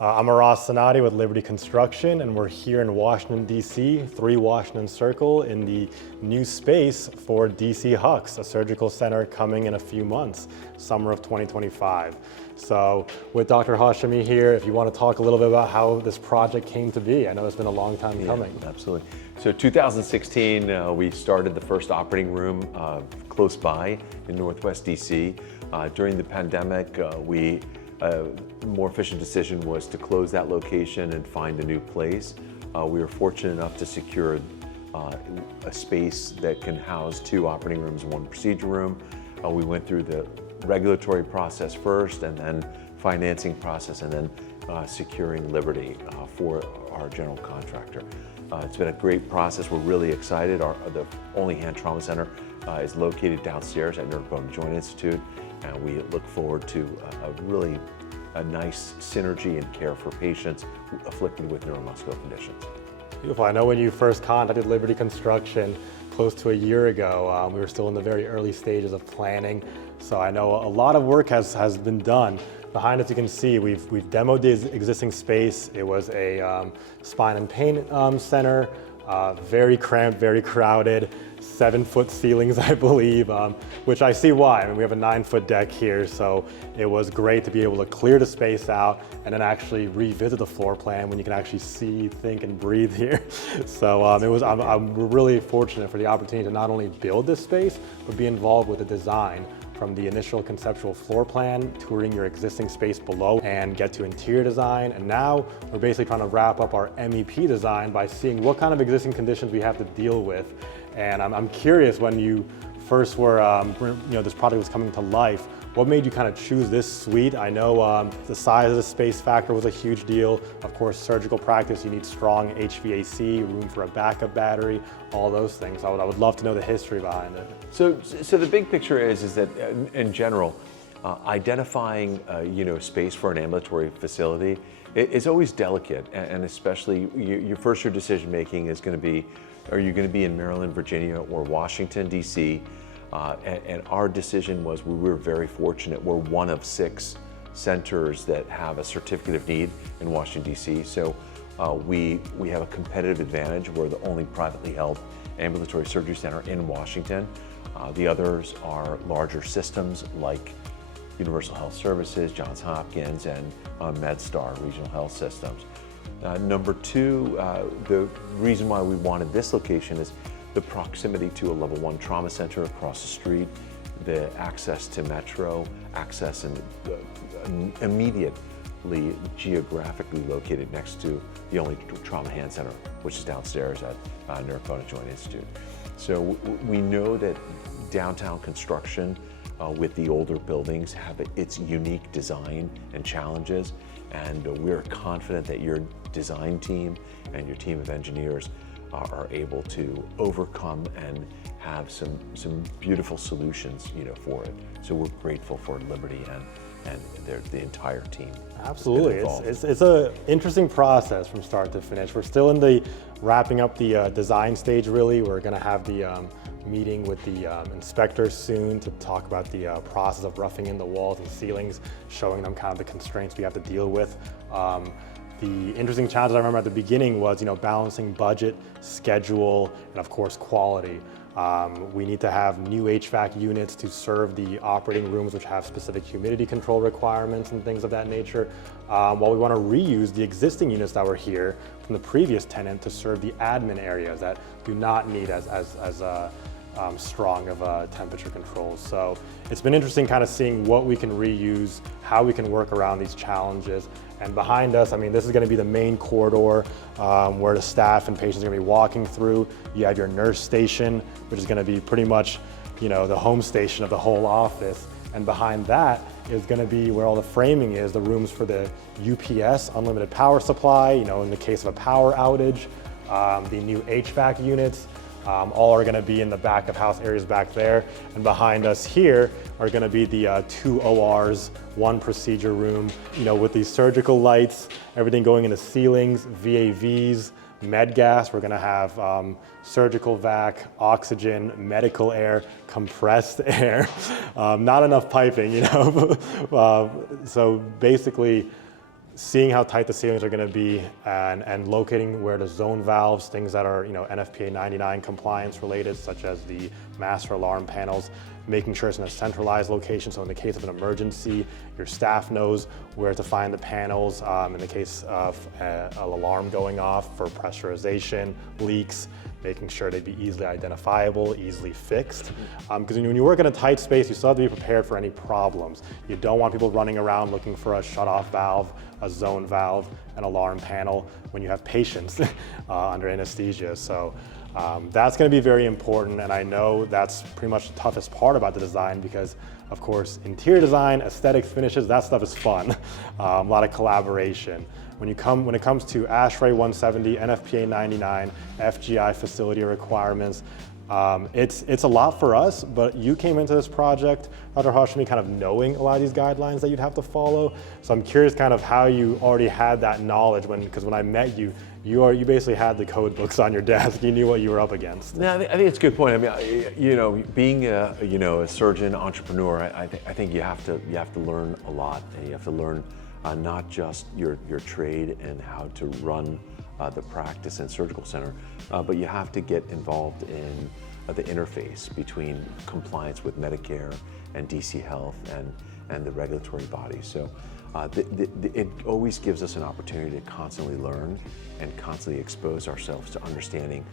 I'm Aras Sanati with Liberty Construction, and we're here in Washington, D.C., 3 Washington Circle, in the new space for D.C. HUCS, a surgical center coming in a few months, summer of 2025. So with Dr. Hashemi here, if you want to talk a little bit about how this project came to be. I know it's been a long time coming. Absolutely. So 2016, we started the first operating room close by in Northwest D.C. During the pandemic, a more efficient decision was to close that location and find a new place. We were fortunate enough to secure a space that can house 2 operating rooms and 1 procedure room. We went through the regulatory process first, and then financing process, and then securing Liberty for our general contractor. It's been a great process. We're really excited. The only hand trauma center is located downstairs at Nerve Bone and Joint Institute, and we look forward to a nice synergy and care for patients afflicted with neuromuscular conditions. Beautiful. I know when you first contacted Liberty Construction close to a year ago, we were still in the very early stages of planning. So I know a lot of work has been done. Behind us, you can see we've demoed the existing space. It was a spine and pain center, very cramped, very crowded, 7-foot ceilings, I believe, which I see why. I mean, we have a 9-foot deck here, so it was great to be able to clear the space out and then actually revisit the floor plan when you can actually see, think, and breathe here. So I'm really fortunate for the opportunity to not only build this space, but be involved with the design, from the initial conceptual floor plan, touring your existing space below, and get to interior design. And now we're basically trying to wrap up our MEP design by seeing what kind of existing conditions we have to deal with. And I'm curious, when you first were, this project was coming to life, what made you kind of choose this suite? I know the size of the space factor was a huge deal. Of course, surgical practice, you need strong HVAC, room for a backup battery, all those things. I would love to know the history behind it. So the big picture is that in general, identifying space for an ambulatory facility is always delicate, and especially your decision making is going to be, are you going to be in Maryland, Virginia, or Washington, D.C.? And our decision was, we were very fortunate. We're one of 6 centers that have a certificate of need in Washington, D.C. So we have a competitive advantage. We're the only privately held ambulatory surgery center in Washington. The others are larger systems like Universal Health Services, Johns Hopkins, and MedStar Regional Health Systems. Number 2, the reason why we wanted this location is the proximity to a level 1 trauma center across the street, the access to Metro, access and immediately geographically located next to the only trauma hand center, which is downstairs at Nerve Bone and Joint Institute. So we know that downtown construction with the older buildings have its unique design and challenges, and we're confident that your design team and your team of engineers are able to overcome and have some beautiful solutions, for it. So we're grateful for Liberty and the entire team. Absolutely, it's an interesting process from start to finish. We're still in the wrapping up the design stage. Really, we're going to have the meeting with the inspectors soon to talk about the process of roughing in the walls and ceilings, showing them kind of the constraints we have to deal with. The interesting challenge I remember at the beginning was, balancing budget, schedule, and of course quality. We need to have new HVAC units to serve the operating rooms, which have specific humidity control requirements and things of that nature, while we want to reuse the existing units that were here from the previous tenant to serve the admin areas that do not need as strong of temperature controls. So it's been interesting kind of seeing what we can reuse, how we can work around these challenges. And behind us, this is going to be the main corridor where the staff and patients are going to be walking through. You have your nurse station, which is going to be pretty much, the home station of the whole office. And behind that is going to be where all the framing is, the rooms for the UPS, unlimited power supply, in the case of a power outage, the new HVAC units. All are going to be in the back of house areas back there. And behind us here are going to be the 2 ORs, 1 procedure room, with these surgical lights, everything going in the ceilings, VAVs, med gas. We're going to have surgical vac, oxygen, medical air, compressed air, not enough piping, So basically, seeing how tight the ceilings are going to be and locating where the zone valves, things that are NFPA 99 compliance related, such as the master alarm panels, making sure it's in a centralized location. So in the case of an emergency, your staff knows where to find the panels. In the case of an alarm going off for pressurization, leaks, making sure they'd be easily identifiable, easily fixed. Because when you work in a tight space, you still have to be prepared for any problems. You don't want people running around looking for a shut-off valve, a zone valve, an alarm panel when you have patients under anesthesia. So that's going to be very important, and I know that's pretty much the toughest part about the design because, of course, interior design, aesthetics, finishes, that stuff is fun. A lot of collaboration. When it comes to ASHRAE 170, NFPA 99, FGI facility requirements, it's a lot for us, but you came into this project, Dr. Hashemi, kind of knowing a lot of these guidelines that you'd have to follow. So I'm curious kind of how you already had that knowledge because when I met you, you basically had the code books on your desk. You knew what you were up against. No, I think it's a good point. I mean, being a surgeon, entrepreneur, I think you have to learn a lot, and you have to learn not just your trade and how to run the practice and surgical center, but you have to get involved in the interface between compliance with Medicare and DC Health and the regulatory bodies. So it always gives us an opportunity to constantly learn and constantly expose ourselves to understanding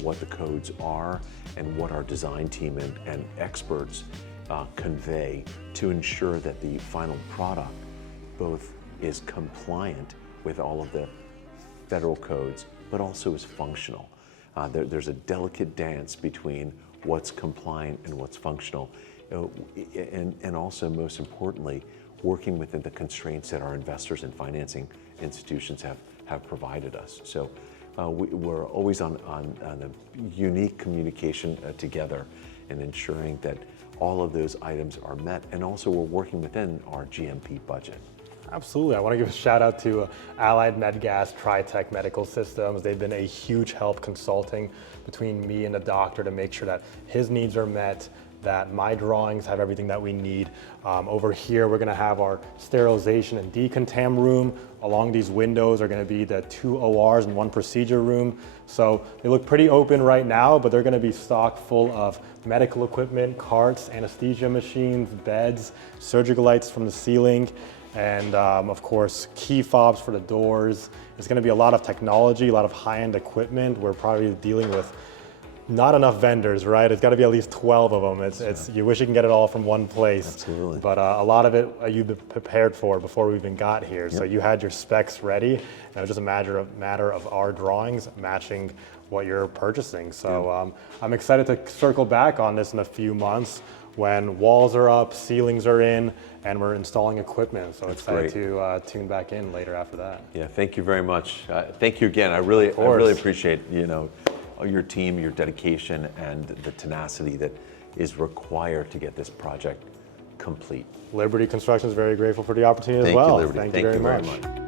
what the codes are and what our design team and experts convey to ensure that the final product both is compliant with all of the federal codes, but also is functional. There's a delicate dance between what's compliant and what's functional, and also, most importantly, working within the constraints that our investors and financing institutions have provided us. So we're always on a unique communication together and ensuring that all of those items are met, and also we're working within our GMP budget. Absolutely. I want to give a shout out to Allied MedGas, TriTech Medical Systems. They've been a huge help consulting between me and the doctor to make sure that his needs are met, that my drawings have everything that we need. Over here, we're going to have our sterilization and decontam room. Along these windows are going to be the 2 ORs and 1 procedure room. So they look pretty open right now, but they're going to be stocked full of medical equipment, carts, anesthesia machines, beds, surgical lights from the ceiling, and of course, key fobs for the doors. It's going to be a lot of technology, a lot of high-end equipment. We're probably dealing with not enough vendors, right? It's got to be at least 12 of them. You wish you can get it all from one place. Absolutely. But a lot of it you've been prepared for before we even got here. Yep. So you had your specs ready, and it was just a matter of our drawings matching what you're purchasing. So I'm excited to circle back on this in a few months when walls are up, ceilings are in, and we're installing equipment. So excited to tune back in later after that. Yeah, thank you very much. Thank you again. I really appreciate your team, your dedication, and the tenacity that is required to get this project complete. Liberty Construction is very grateful for the opportunity as well. Thank you, Liberty. Thank you very much.